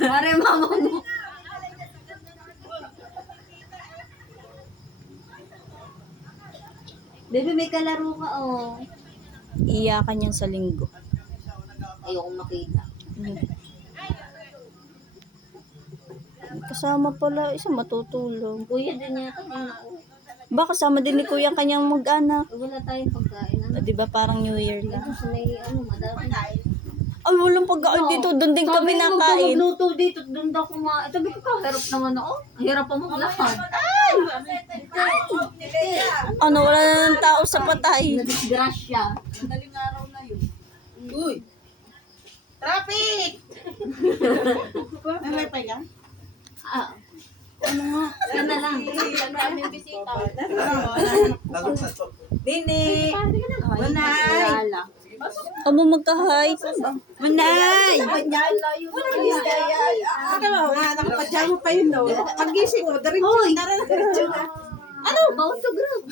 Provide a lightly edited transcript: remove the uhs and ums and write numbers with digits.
Pare, mama mo. Baby, may kalaro ka, oh. Iyakan yan sa linggo. Ayokong makita. Kasama pala, isa matutulog. Kuya din yata. Ako. Ba, kasama din ni kuya ang kanyang mag-anak. Wala tayong pagkain. Ano? Di ba parang New Year lang? Kasi may madami. Ay, walang pagkain dito. Doon din kami nakain. Magluto dito, doon daw kumain. Sabi ko, kahirap naman ako. Ang hirap pa maglakad. Ano, wala na ng tao sa patay. Nadisgrasya. Madaling araw na yun. Uy! Traffic! May wifi ka? Ah. Ano nga? Yan na lang. Daming bisita. Dini! Manay! Amo magka-hi. Manay! Ano mo, nakapadyamo pa yun daw. Pagising mo, diretso. Ano? Autograph.